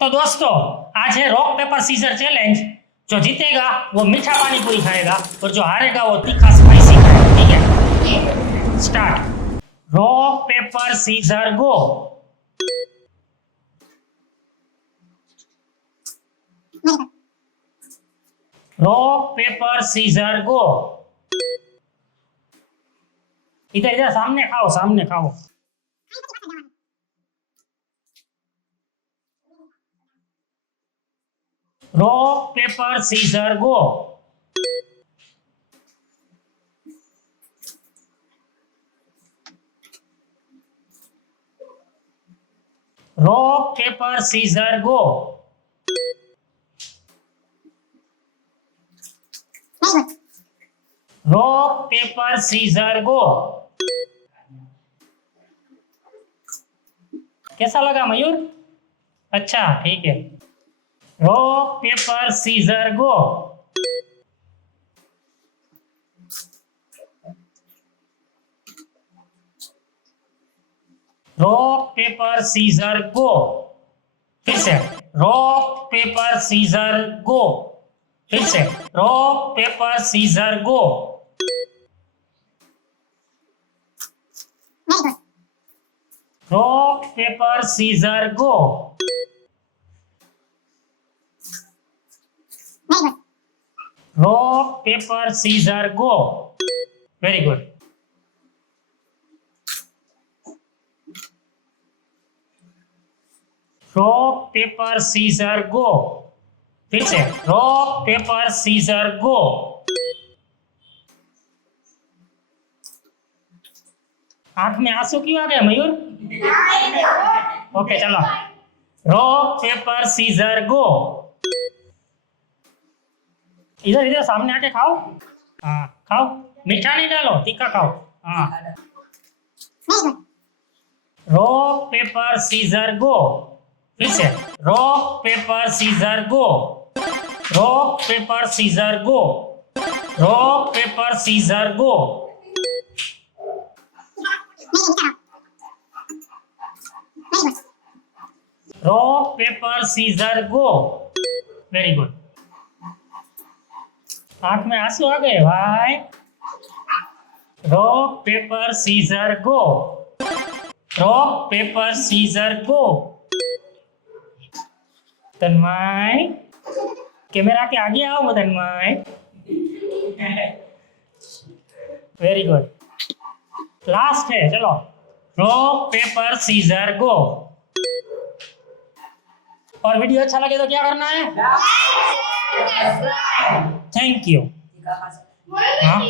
तो दोस्तों आज है रॉक पेपर सीजर चैलेंज। जो जीतेगा वो मीठा पानी पूरी खाएगा और जो हारेगा वो तीखा स्पाइसी खाएगा। ठीक है, start. Rock paper scissor go. Rock paper scissor go. इधर इधर सामने खाओ, सामने खाओ। Rock paper scissor go. Rock paper scissor go. Rock paper scissor go. कैसा लगा मयूर? अच्छा ठीक है। Rock paper scissor go. Rock paper scissor go. फिर से रॉक पेपर सीजर गो। फिर से rock paper scissor go. Rock paper scissor go. Rock paper scissor go. Very good. Rock paper scissor go. फिर से रॉक पेपर सीजर गो। आंख में आंसू क्यों आ गए मयूर? ओके चलो, रॉक पेपर सीजर गो। इधर इधर सामने आके खाओ। हाँ खाओ, मीठा नहीं डालो, तीखा खाओ। हाँ। Rock paper scissor go. फिर से rock paper scissor go. Rock paper scissor go. Rock paper scissor go. Rock paper scissor go. Very good. आंख में आंसू आ गए भाई। Rock paper scissor go. Rock paper scissor go. Tanmay camera के आगे आओ तन्मय। Very good. लास्ट है, चलो। Rock paper scissor go. और वीडियो अच्छा लगे तो क्या करना है? Thank you. हाँ